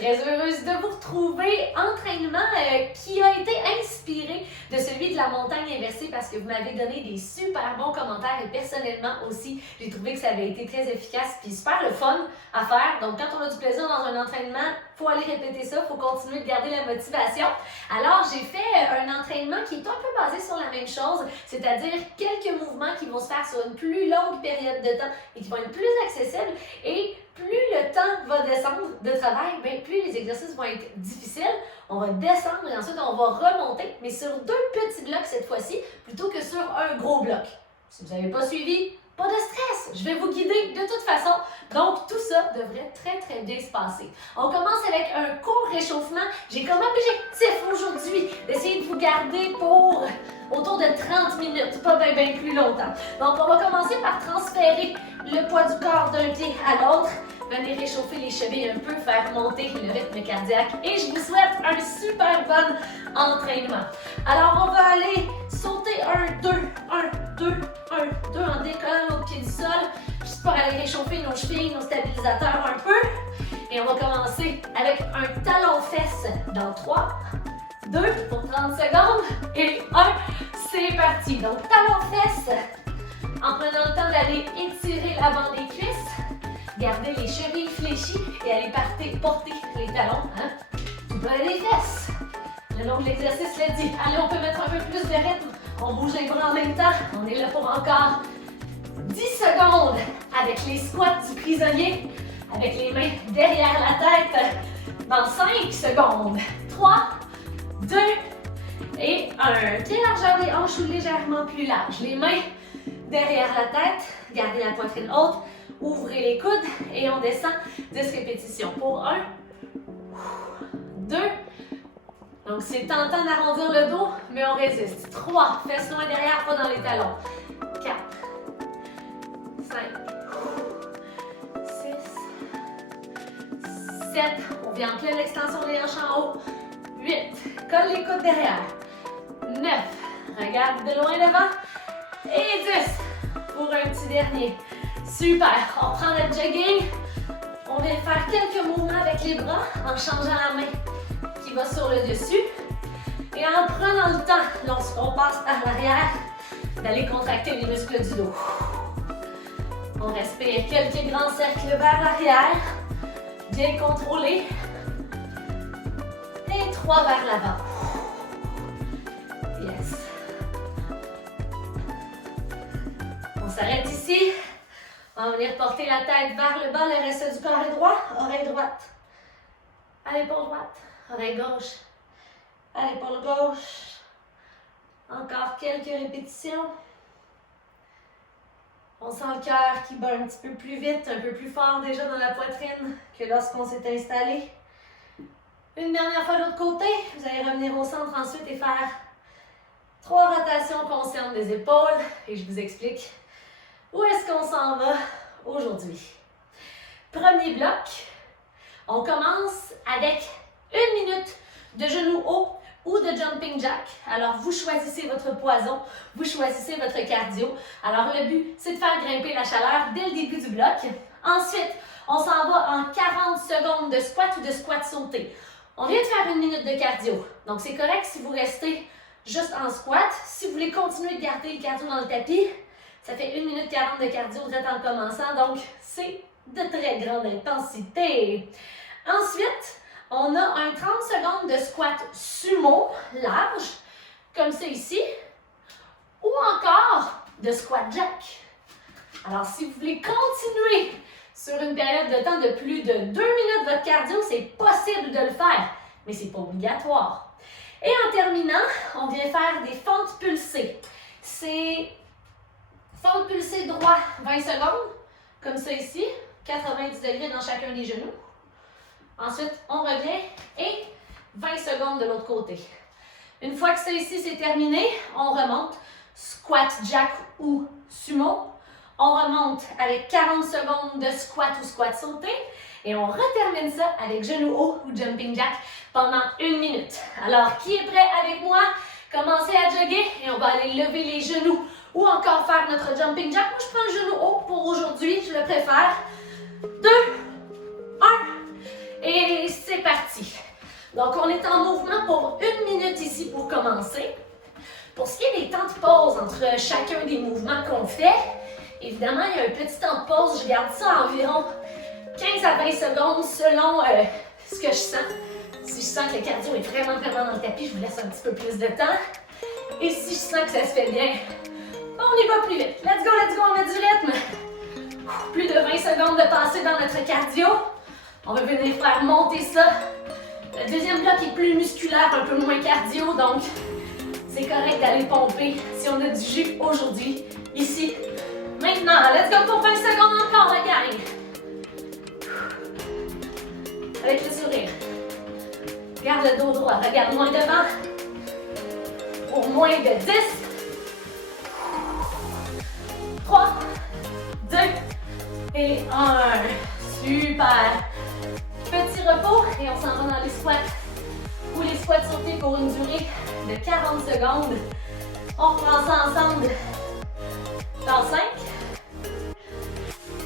Très heureuse de vous retrouver. Entraînement qui a été inspiré de celui de la montagne inversée parce que vous m'avez donné des super bons commentaires et personnellement aussi, j'ai trouvé que ça avait été très efficace puis super le fun à faire. Donc quand on a du plaisir dans un entraînement, il faut aller répéter ça, il faut continuer de garder la motivation. Alors j'ai fait un entraînement qui est un peu basé sur la même chose, c'est-à-dire quelques mouvements qui vont se faire sur une plus longue période de temps et qui vont être plus accessibles et plus le temps va descendre de travail, bien, plus les exercices vont être difficiles. On va descendre et ensuite on va remonter, mais sur 2 petits blocs cette fois-ci, plutôt que sur un gros bloc. Si vous n'avez pas suivi, pas de stress, je vais vous guider de toute façon. Donc tout ça devrait très bien se passer. On commence avec un court réchauffement. J'ai comme objectif aujourd'hui d'essayer de vous garder pour autour de 30 minutes, pas bien plus longtemps. Donc on va commencer par transférer le poids du corps d'un pied à l'autre. Venez réchauffer les chevilles un peu, faire monter le rythme cardiaque et je vous souhaite un super bon entraînement. Alors on va aller sauter 1, 2, 1, 2, 1, 2 en décollant l'autre pied du sol, juste pour aller réchauffer nos chevilles, nos stabilisateurs un peu. Et on va commencer avec un talon-fesse dans 3, 2 pour 30 secondes et 1, c'est parti. Donc talon-fesse en prenant le temps d'aller étirer l'avant des cuisses. Gardez les chevilles fléchies et allez porter les talons, du bas des fesses. Le long de l'exercice l'a dit. Allez, on peut mettre un peu plus de rythme. On bouge les bras en même temps. On est là pour encore 10 secondes avec les squats du prisonnier, avec les mains derrière la tête. Dans 5 secondes. 3, 2 et 1. Pied largeur des hanches ou légèrement plus large. Les mains derrière la tête. Gardez la poitrine haute. Ouvrez les coudes et on descend 10 répétitions. Pour 1, 2, donc c'est tentant d'arrondir le dos, mais on résiste. 3, fesses loin derrière, pas dans les talons. 4, 5, 6, 7, on vient en pleine extension des hanches en haut. 8, colle les coudes derrière. 9, regarde de loin devant. Et 10, pour un petit dernier. Super, on prend notre jogging, on vient faire quelques mouvements avec les bras en changeant la main qui va sur le dessus et en prenant le temps, lorsqu'on passe par l'arrière, d'aller contracter les muscles du dos. On respire quelques grands cercles vers l'arrière, bien contrôlé et 3 vers l'avant. Yes. On s'arrête ici. On va venir porter la tête vers le bas, le reste du corps est droit, oreille droite, à l'épaule droite, oreille gauche, à l'épaule gauche. Encore quelques répétitions. On sent le cœur qui bat un petit peu plus vite, un peu plus fort déjà dans la poitrine que lorsqu'on s'est installé. Une dernière fois de l'autre côté, vous allez revenir au centre ensuite et faire 3 rotations conscientes des épaules et je vous explique où est-ce qu'on s'en va aujourd'hui. Premier bloc, on commence avec 1 minute de genoux hauts ou de jumping jack. Alors, vous choisissez votre poison, vous choisissez votre cardio. Alors, le but, c'est de faire grimper la chaleur dès le début du bloc. Ensuite, on s'en va en 40 secondes de squat ou de squat sauté. On vient de faire 1 minute de cardio. Donc, c'est correct si vous restez juste en squat. Si vous voulez continuer de garder le cardio dans le tapis, ça fait 1 minute 40 de cardio direct en commençant, donc c'est de très grande intensité. Ensuite, on a un 30 secondes de squat sumo large, comme ça ici, ou encore de squat jack. Alors, si vous voulez continuer sur une période de temps de plus de 2 minutes votre cardio, c'est possible de le faire, mais c'est pas obligatoire. Et en terminant, on vient faire des fentes pulsées. C'est fente pulsée droit 20 secondes, comme ça ici, 90 degrés dans chacun des genoux. Ensuite, on revient et 20 secondes de l'autre côté. Une fois que ça ici c'est terminé, on remonte, squat jack ou sumo. On remonte avec 40 secondes de squat ou squat sauté et on retermine ça avec genou haut ou jumping jack pendant 1 minute. Alors, qui est prêt avec moi? Commencez à jogger et on va aller lever les genoux ou encore faire notre jumping jack. Moi, je prends le genou haut pour aujourd'hui, je le préfère. 2, 1 et c'est parti. Donc, on est en mouvement pour 1 minute ici pour commencer. Pour ce qui est des temps de pause entre chacun des mouvements qu'on fait, évidemment, il y a un petit temps de pause. Je garde ça à environ 15 à 20 secondes selon ce que je sens. Si je sens que le cardio est vraiment dans le tapis, je vous laisse un petit peu plus de temps. Et si je sens que ça se fait bien, on y va plus vite. Let's go, on met du rythme. Plus de 20 secondes de passer dans notre cardio. On va venir faire monter ça. Le deuxième bloc est plus musculaire, un peu moins cardio, donc c'est correct d'aller pomper si on a du jus aujourd'hui, ici. Maintenant, let's go pour 20 secondes encore, la gang. Avec le sourire. Garde le dos droit, regarde moins devant. Pour moins de 10. 3, 2 et 1. Super. Petit repos et on s'en va dans les squats. Ou les squats sautés pour une durée de 40 secondes. On reprend ça ensemble. Dans 5,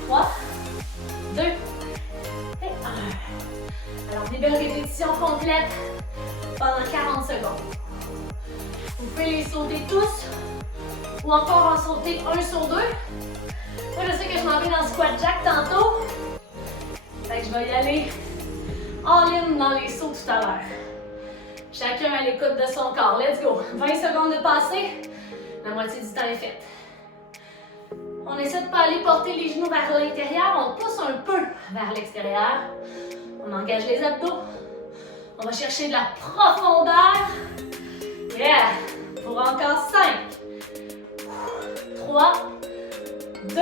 3, 2 et 1. Alors, des belles répétitions complètes pendant 40 secondes. Vous pouvez les sauter tous ou encore en sauter un sur deux. Moi, je sais que je m'en vais dans le squat jack tantôt. Fait que je vais y aller all-in dans les sauts tout à l'heure. Chacun à l'écoute de son corps. Let's go. 20 secondes de passé. La moitié du temps est faite. On essaie de ne pas aller porter les genoux vers l'intérieur. On pousse un peu vers l'extérieur. On engage les abdos. On va chercher de la profondeur. Yeah! Pour encore 5, 3, 2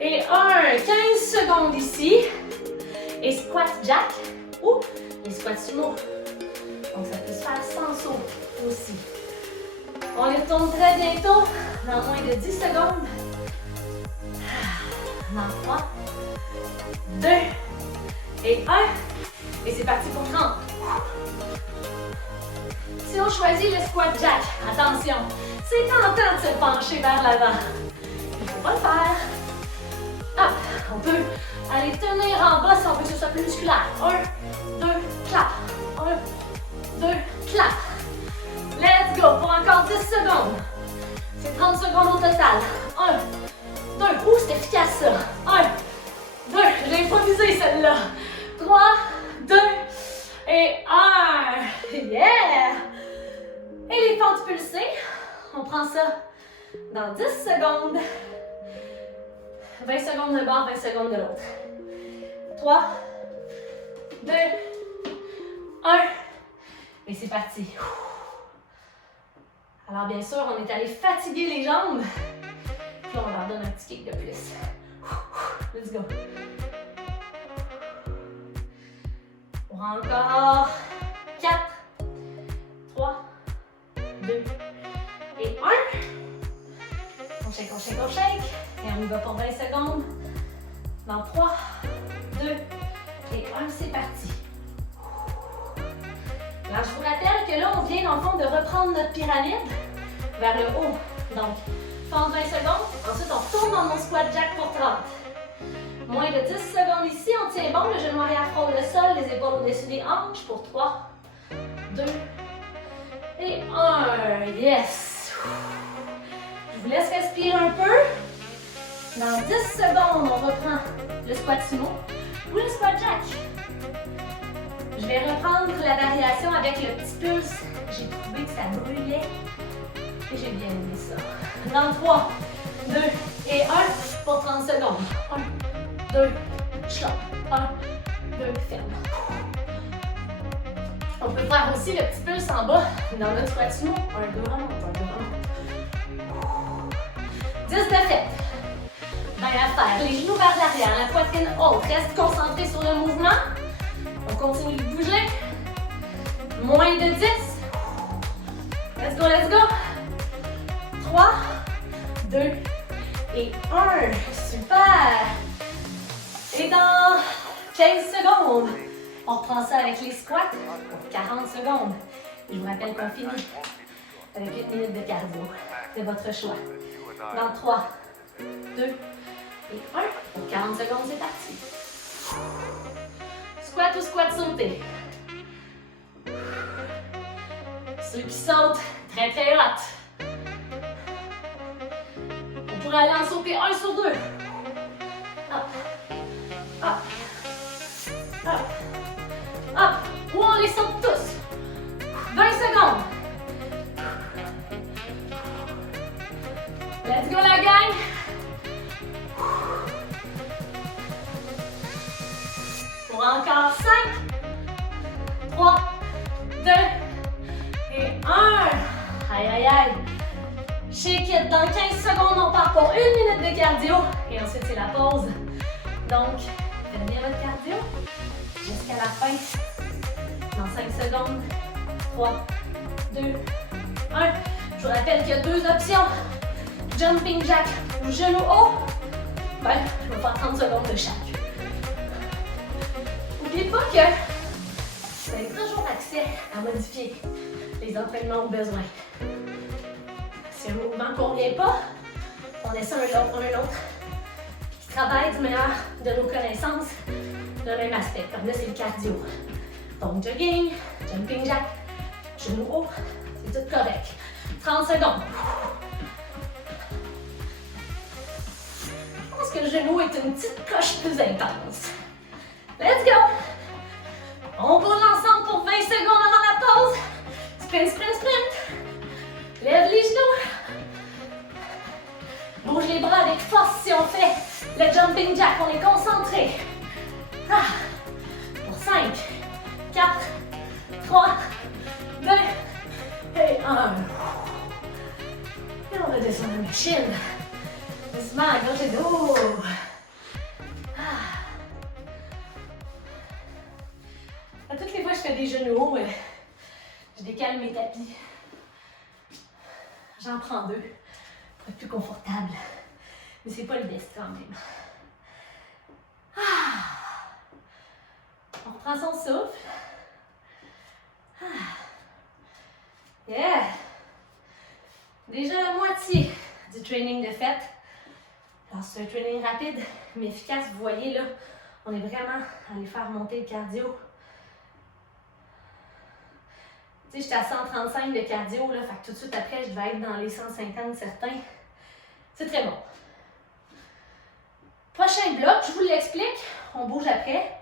et 1. 15 secondes ici. Et squat jack ou les squats sumo. Donc ça peut se faire sans saut aussi. On les retourne très bientôt, dans moins de 10 secondes. Dans 3, 2 et 1. Et c'est parti pour 30. Si on choisit le squat jack, attention, c'est tentant de se pencher vers l'avant. Il ne faut pas le faire. Hop, on peut aller tenir en bas si on veut que ce soit plus musculaire. 1, 2, clap. 1, 2, clap. Let's go pour encore 10 secondes. C'est 30 secondes au total. 1, 2, ouh, c'est efficace ça. 1, 2, j'ai improvisé celle-là. 3, 2 et 1. Yeah! Et les fentes pulsées, on prend ça dans 10 secondes. 20 secondes de bord, 20 secondes de l'autre. 3, 2, 1. Et c'est parti. Alors bien sûr, on est allé fatiguer les jambes. Puis on leur donne un petit kick de plus. Let's go. Pour encore 4, 3, 2 et 1. On shake, on shake, on shake. Et on y va pour 20 secondes. Dans 3, 2 et 1, c'est parti. Alors, je vous rappelle que là, on vient dans le fond de reprendre notre pyramide vers le haut. Donc, pendant 20 secondes. Ensuite, on retourne dans mon squat jack pour 30. Moins de 10 secondes ici. On tient bon. Le genou arrière frôle le sol. Les épaules au-dessus des hanches pour 3, 2 et 1. Yes! Je vous laisse respirer un peu. Dans 10 secondes, on reprend le squat sumo ou le squat jack. Je vais reprendre la variation avec le petit pulse. J'ai trouvé que ça brûlait et j'ai bien aimé ça. Dans 3, 2 et 1 pour 30 secondes. 1, 2, stop. 1, 2, ferme. On peut faire aussi le petit pulse en bas dans notre squat sumo. 1, 2, remonte, 1, 2, remonte. 10 de fait. Bien à faire. Les genoux vers l'arrière, la poitrine haute. Reste concentré sur le mouvement. On continue de bouger. Moins de 10. Let's go, let's go. 3, 2 et 1. Super. Et dans 15 secondes, on reprend ça avec les squats pour 40 secondes. Et je vous rappelle qu'on finit avec 1 minute de cardio de votre choix. Dans 3, 2 et 1. Pour 40 secondes, c'est parti. Squat ou squat sauté. ceux qui sautent, très très hot. On pourrait aller en sauter 1 sur 2. Hop, hop, hop, hop. Ou on les saute tous. 20 secondes. Let's go la gang. Pour encore 5, 3, 2 et 1. Aïe, aïe, aïe. Shake it. Dans 15 secondes, on part pour 1 minute de cardio. Et ensuite, c'est la pause. Donc, faites bien votre cardio jusqu'à la fin. Dans 5 secondes. 3, 2, 1. Je vous rappelle qu'il y a 2 options. Jumping jack ou genou haut. Ben, je vais faire 30 secondes de chaque. N'oubliez pas que vous avez toujours accès à modifier les entraînements au besoin. Si un mouvement ne convient pas, on essaie un autre qui travaille du meilleur de nos connaissances, le même aspect. Comme là, c'est le cardio. Donc, jogging, jumping jack, genou haut, c'est tout correct. 30 secondes. Je pense que le genou est une petite coche plus intense. Let's go! On bouge ensemble pour 20 secondes avant la pause. Sprint, sprint, sprint. Lève les genoux. Bouge les bras avec force si on fait le jumping jack. On est concentré. Pour 5, 4, 3, 2 et 1. Et on redescend la machine. Doucement, à gauche et dos. À toutes les fois que je fais des genoux hauts, je décale mes tapis. J'en prends 2 pour être plus confortable. Mais c'est pas le best quand même. On reprend son souffle. Yeah! Déjà la moitié du training de fait. Alors c'est un training rapide mais efficace. Vous voyez là, on est vraiment allé faire monter le cardio. Tu sais, j'étais à 135 de cardio, là, fait que tout de suite après, je devais être dans les 150 certains. C'est très bon. Prochain bloc, je vous l'explique. On bouge après.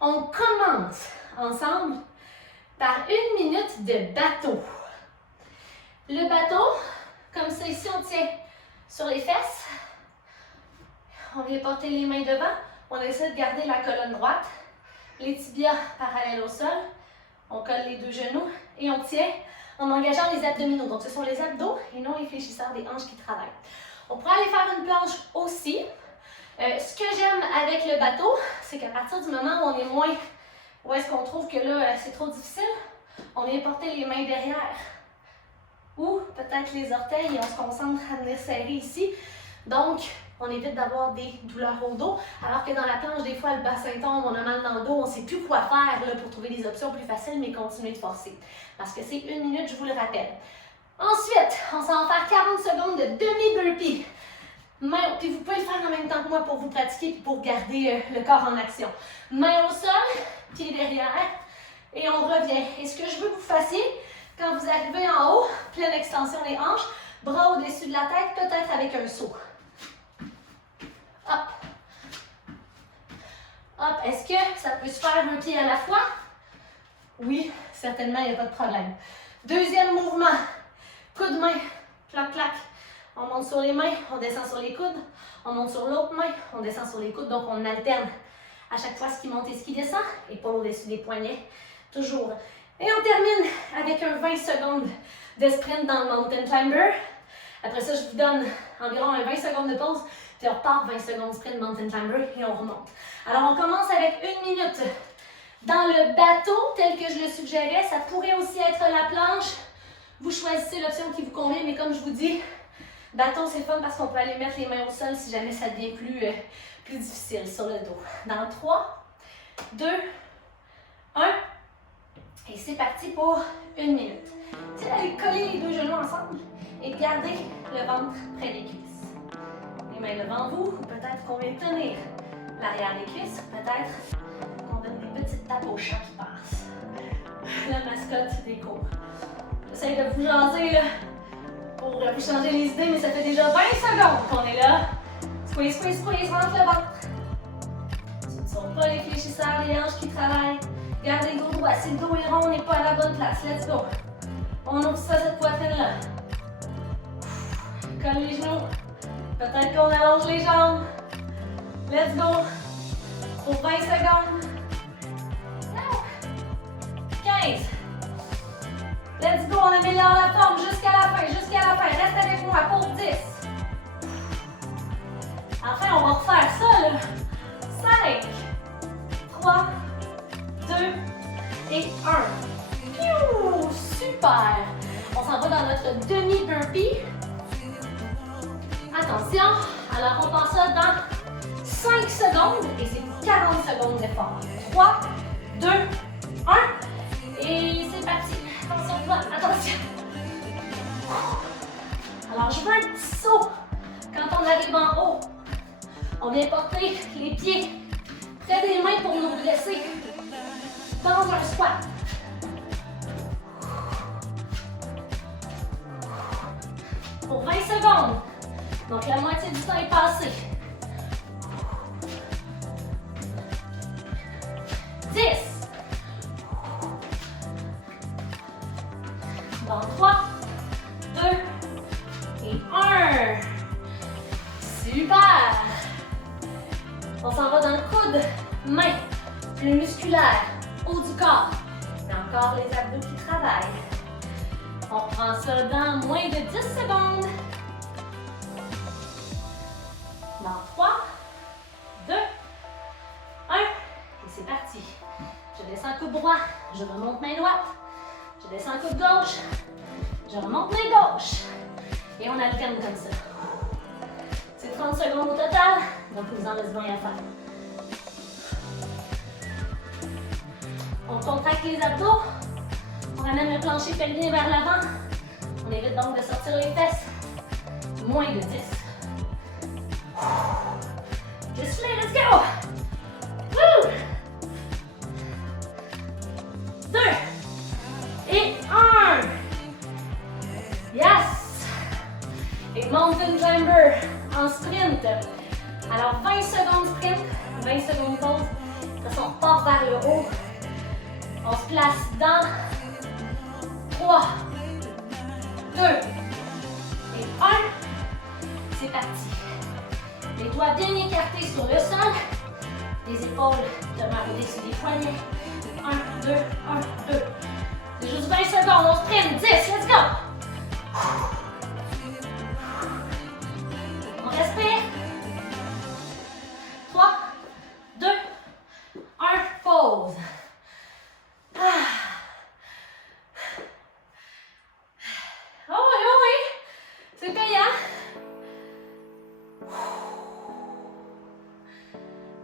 On commence ensemble par 1 minute de bateau. Le bateau, comme ça ici, on tient sur les fesses. On vient porter les mains devant. On essaie de garder la colonne droite. Les tibias parallèles au sol. On colle les 2 genoux et on tient en engageant les abdominaux. Donc, ce sont les abdos et non les fléchisseurs des hanches qui travaillent. On pourrait aller faire une planche aussi. Ce que j'aime avec le bateau, c'est qu'à partir du moment où on est moins... Où est-ce qu'on trouve que là, c'est trop difficile, on vient porter les mains derrière. Ou peut-être les orteils et on se concentre à venir serrer ici. Donc, on évite d'avoir des douleurs au dos. Alors que dans la planche, des fois, le bassin tombe, on a mal dans le dos, on ne sait plus quoi faire là, pour trouver des options plus faciles, mais continuer de forcer. Parce que c'est 1 minute, je vous le rappelle. Ensuite, on s'en va faire 40 secondes de demi-burpee. Puis vous pouvez le faire en même temps que moi pour vous pratiquer et pour garder le corps en action. Main au sol, pied derrière, et on revient. Et ce que je veux que vous fassiez, quand vous arrivez en haut, pleine extension des hanches, bras au-dessus de la tête, peut-être avec un saut. Hop. Hop. Est-ce que ça peut se faire un pied à la fois? Oui, certainement, il n'y a pas de problème. Deuxième mouvement. Coup de main. Clac, clac. On monte sur les mains, on descend sur les coudes. On monte sur l'autre main, on descend sur les coudes. Donc, on alterne à chaque fois ce qui monte et ce qui descend. Et pas au-dessus des poignets. Toujours. Et on termine avec un 20 secondes de sprint dans le Mountain Climber. Après ça, je vous donne environ un 20 secondes de pause. Puis on repart 20 secondes sprint Mountain Climber et on remonte. Alors, on commence avec 1 minute. Dans le bateau, tel que je le suggérais, ça pourrait aussi être la planche. Vous choisissez l'option qui vous convient, mais comme je vous dis, bateau, c'est fun parce qu'on peut aller mettre les mains au sol si jamais ça devient plus difficile sur le dos. Dans 3, 2, 1. Et c'est parti pour 1 minute. C'est d'aller coller les 2 genoux ensemble et garder le ventre près des cuisses. Les mains devant vous, ou peut-être qu'on vient tenir l'arrière des cuisses, peut-être qu'on donne des petites tapes au chat qui passent. la mascotte des cours. J'essaie de vous jaser là, pour vous changer les idées, mais ça fait déjà 20 secondes qu'on est là. Squeeze, squeeze, squeeze, rentre le ventre. Ce ne sont pas les fléchisseurs, les hanches qui travaillent. Gardez le dos droit. Si le dos est rond, on n'est pas à la bonne place. Let's go. On ouvre ça, cette poitrine-là. Colle les genoux. Peut-être qu'on allonge les jambes. Let's go. Pour 20 secondes. 15. Let's go, on améliore la forme jusqu'à la fin, jusqu'à la fin. Reste avec moi pour 10. Enfin, on va refaire ça, là. 5, 3, 2 et 1. Piou, super. On s'en va dans notre demi-burpee. Attention. Alors, on passe ça dans 5 secondes et c'est 40 secondes d'effort. 3, 2, 1. Et c'est parti. Attention, toi, attention. Alors, je veux un petit saut quand on arrive en haut. On vient porter les pieds près des mains pour nous blesser dans un squat. Pour 20 secondes. Donc, la moitié du temps est passé. 10. Dans 3, 2 et 1. Super! On s'en va dans le coude, main, plus musculaire, haut du corps. Et encore les abdos qui travaillent. On reprend ça dans moins de 10 secondes. Dans 3, 2, 1. Et c'est parti. Je descends coude droit, je remonte main droite. Je descends coude gauche, je remonte main gauche. Et on alterne comme ça. C'est 30 secondes au total, donc il vous en reste 20 à faire. On contracte les abdos, on ramène le plancher pelvien vers l'avant. On évite donc de sortir les fesses. Moins de 10. 10 play, let's go! Woo! 2 et 1. Yes! Et mountain climber en sprint. Alors 20 secondes sprint, 20 secondes pause. De toute façon, on part vers le haut. On se place dans 3, 2 et 1. C'est parti. Les doigts bien écartés sur le sol. Les épaules demeurent au-dessus des poignets. 1, 2, 1, 2. C'est juste 20 secondes, on sprint. 10, let's go! On respire. 3, 2, 1, pause. Oh oui, c'est payant.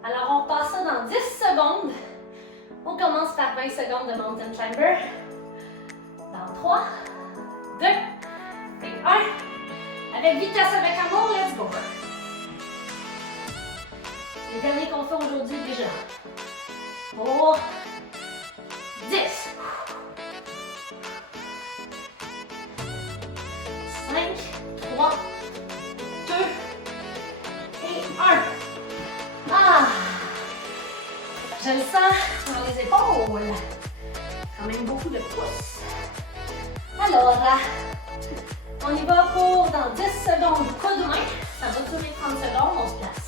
Alors on passe ça dans 10 secondes. On commence par 20 secondes de mountain climber. Dans 3, 2 et 1. Avec vitesse, avec amour, let's go. C'est le dernier qu'on fait aujourd'hui déjà. Pour 10. 5, 3, 2 et 1. Ah! Je le sens dans les épaules. Quand même beaucoup de pouces. Alors, on y va pour dans 10 secondes. Coude main. Ça va durer 30 secondes. On se place.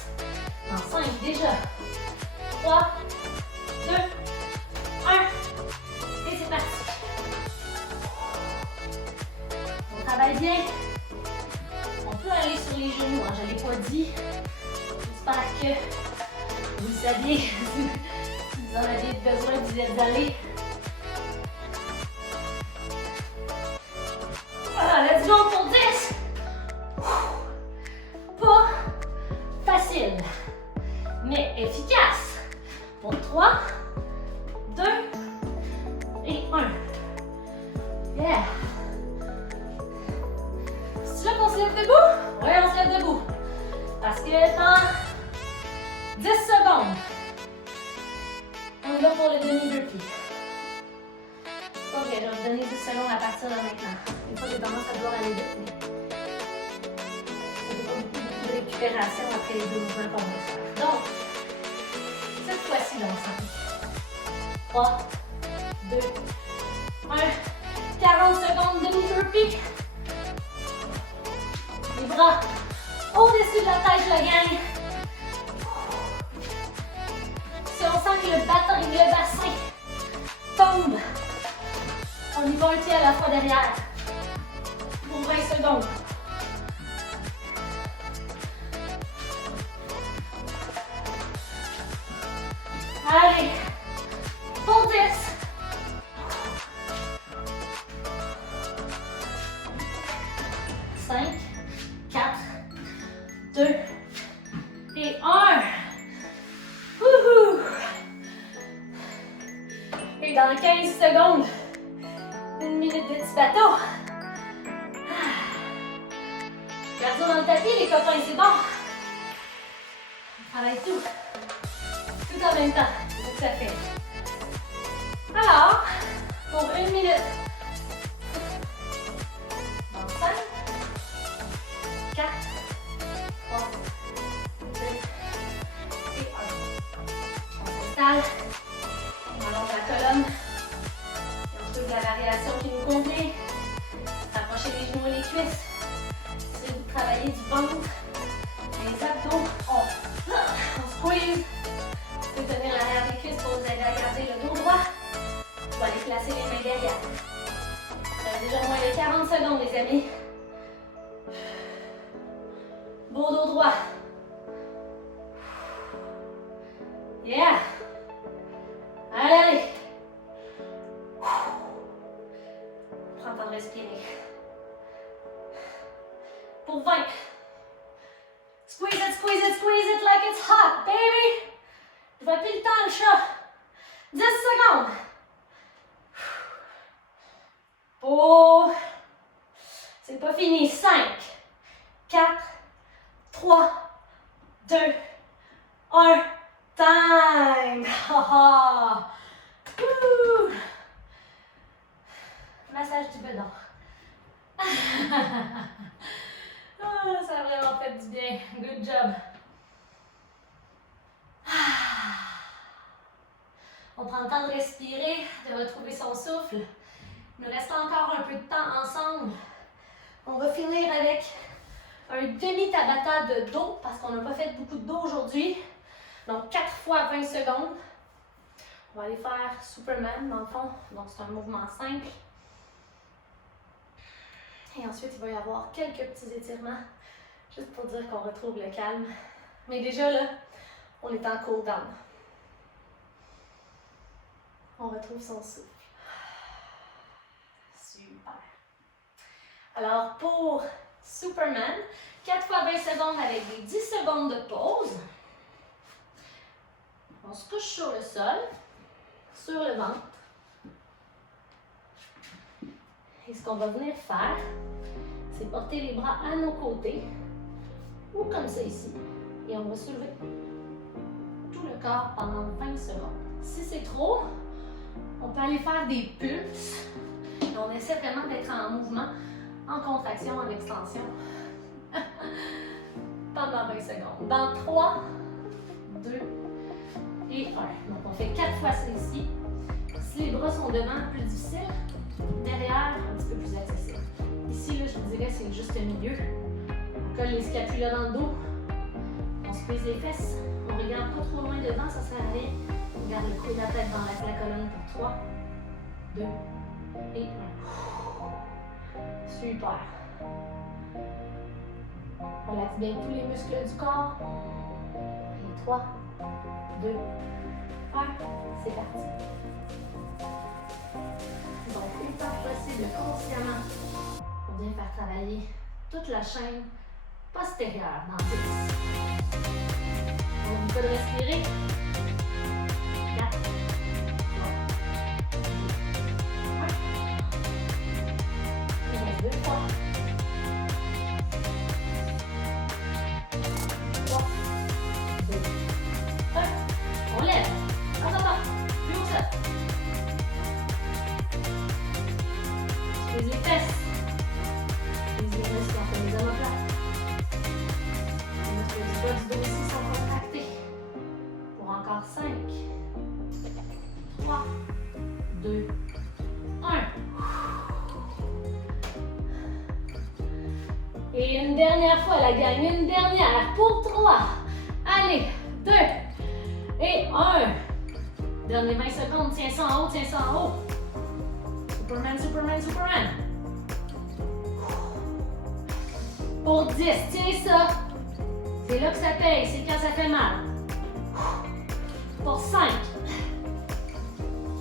Dans 5 déjà. 3, 2, 1. Et c'est parti. On travaille bien. On peut aller sur les genoux. Hein, je ne l'ai pas dit. J'espère que vous le saviez. Vous en aviez besoin d'y aller. Ah, let's go pour 10. Pas facile, mais efficace. Pour 3, 2 et 1. Yeah. C'est là qu'on se lève debout? Oui, on se lève debout. Parce que dans 10 secondes, on va pour le demi-burpee. vais donner 10 secondes à partir de maintenant. Des fois, j'ai tendance à vouloir aller vite, mais ça fait pas beaucoup de récupération après les 2 mouvements qu'on va faire. Donc, cette fois-ci, dans 5, 3, 2, 1. 40 secondes de mini-burpee. Les bras au-dessus de la tête, la gang. Si on sent que le bassin tombe, on y va un pied à la fois derrière pour 20 secondes. Allez, pour 10. 5, 4, 2 et 1. Wouhou! Et dans 15 secondes, 1 minute de petit bateau. Cardio dans le tapis, les copains, c'est bon. On travaille tout en même temps. C'est ce que ça fait. Alors, pour 1 minute, dans 5, 4, 3, 2 et 1. On s'installe. On allonge la colonne. Et on trouve la variation qui nous convient. Rapprochez les genoux et les cuisses. Si vous travaillez du ventre, les abdos, on squeeze. Vous pouvez tenir l'arrière des cuisses pour vous aider à garder le dos droit. Vous allez placer les mains derrière. Ça fait déjà moins de 40 secondes, les amis. Beau dos droit. Yeah! Allez! Prends le temps de respirer. Pour 20. Squeeze it like it's hot, baby! Je vois plus le temps, le chat. 10 secondes. Oh! C'est pas fini. 5, 4, 3, 2, 1. Time! Haha! Massage du bedon. Ça a vraiment fait du bien. Good job. On prend le temps de respirer, de retrouver son souffle. Il nous reste encore un peu de temps ensemble. On va finir avec un demi-tabata de dos parce qu'on n'a pas fait beaucoup de dos aujourd'hui. Donc 4 fois 20 secondes. On va aller faire Superman dans le fond. Donc c'est un mouvement simple. Et ensuite, il va y avoir quelques petits étirements, juste pour dire qu'on retrouve le calme. Mais déjà là, on est en cool down. On retrouve son souffle. Super. Alors pour Superman, 4 fois 20 secondes avec des 10 secondes de pause. On se couche sur le sol, sur le ventre. Et ce qu'on va venir faire, c'est porter les bras à nos côtés, ou comme ça ici. Et on va soulever tout le corps pendant 20 secondes. Si c'est trop, on peut aller faire des pulses. Et on essaie vraiment d'être en mouvement, en contraction, en extension, pendant 20 secondes. Dans 3, 2 et 1. Donc on fait 4 fois ça ici. Si les bras sont devant, plus difficile. Derrière, un petit peu plus accessible. Ici, là, je vous dirais, c'est juste le milieu. On colle les scapulas dans le dos. On squeeze les fesses. On ne regarde pas trop loin devant, ça sert à rien. On garde le creux de la tête dans la colonne pour 3, 2 et 1. Super. Relaxe bien tous les muscles du corps. Et 3, 2, 1. C'est parti. Donc, une fois possible, consciemment, on vient faire travailler toute la chaîne postérieure dans 10. On peut respirer. 4, 3, 2, 1. Il reste 2 fois. 3, 2, 1. On lève. Attends. Plus haut ça. 2, 1. Et une dernière fois, la gang. Une dernière pour 3. Allez, 2 et 1. Dernier 20 secondes. Tiens ça en haut, tiens ça en haut. Superman, Superman, Superman. Pour 10, tiens ça. C'est là que ça paye, c'est quand ça fait mal. Pour 5,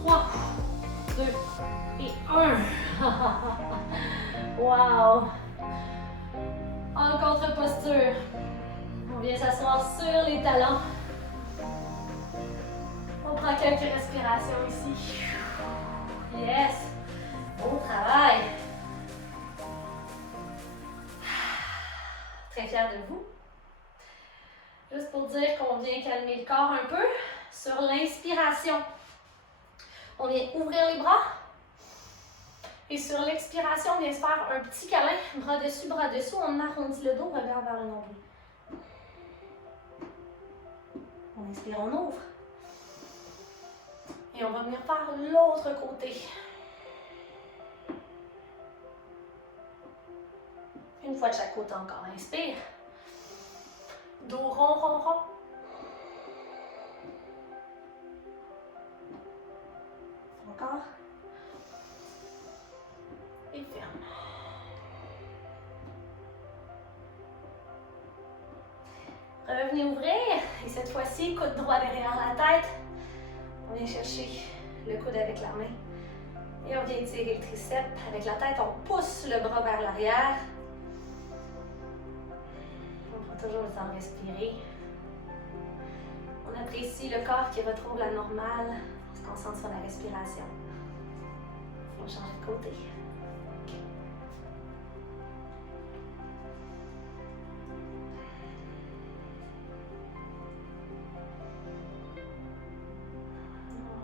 3, 2 et 1. Wow! En contre-posture. On vient s'asseoir sur les talons. On prend quelques respirations ici. Yes! Bon travail! Très fière de vous. Juste pour dire qu'on vient calmer le corps un peu. Sur l'inspiration, on vient ouvrir les bras. Et sur l'expiration, on vient se faire un petit câlin, bras dessus, on arrondit le dos, regarde vers le nombril. On inspire, on ouvre. Et on va venir faire l'autre côté. Une fois de chaque côté encore, inspire. Dos rond, rond, rond. Encore. Et ferme. Revenez ouvrir. Et cette fois-ci, coude droit derrière la tête. On vient chercher le coude avec la main. Et on vient tirer le triceps. Avec la tête, on pousse le bras vers l'arrière. On prend toujours le temps de respirer. On apprécie le corps qui retrouve la normale. On se concentre sur la respiration. On change de côté.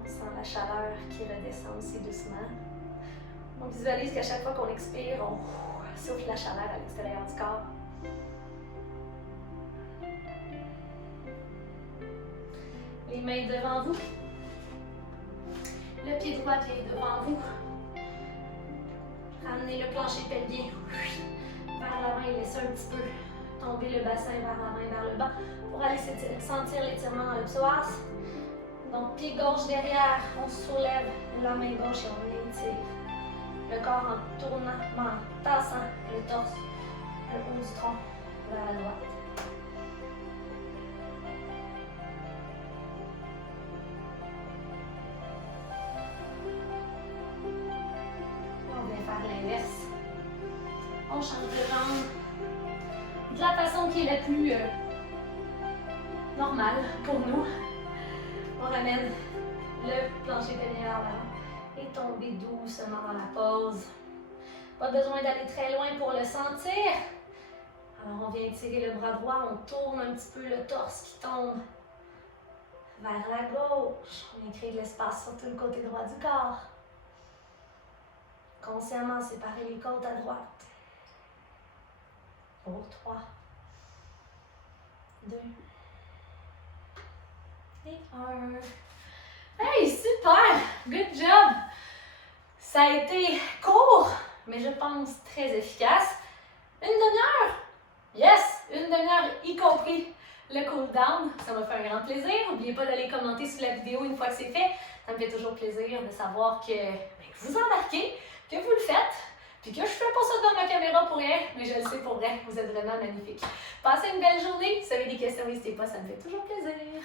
On sent la chaleur qui redescend aussi doucement. On visualise qu'à chaque fois qu'on expire, on souffle la chaleur à l'extérieur du corps. Les mains devant vous. Le pied droit vient devant vous. Ramenez le plancher pelvien vers l'avant et laissez un petit peu tomber le bassin vers l'avant et vers le bas pour aller sentir l'étirement dans le psoas. Donc, pied gauche derrière, on soulève la main gauche et on étire le corps en tournant, en tassant le torse, le haut du tronc vers la droite. L'inverse. On change de jambe de la façon qui est la plus normale pour nous. On ramène le plancher pelvien vers l'avant et tomber doucement dans la pause. Pas besoin d'aller très loin pour le sentir. Alors on vient étirer le bras droit, on tourne un petit peu le torse qui tombe vers la gauche. On vient créer de l'espace sur tout le côté droit du corps. Consciemment séparer les côtes à droite. Pour 3, 2 et 1. Hey, super! Good job! Ça a été court, mais je pense très efficace. Une demi-heure! Yes! Une demi-heure y compris le cool down. Ça m'a fait un grand plaisir. N'oubliez pas d'aller commenter sous la vidéo une fois que c'est fait. Ça me fait toujours plaisir de savoir que vous embarquez, que vous le faites, puis que je fais pas ça dans ma caméra pour rien, mais je le sais pour vrai, vous êtes vraiment magnifique. Passez une belle journée. Si vous avez des questions, n'hésitez pas, ça me fait toujours plaisir.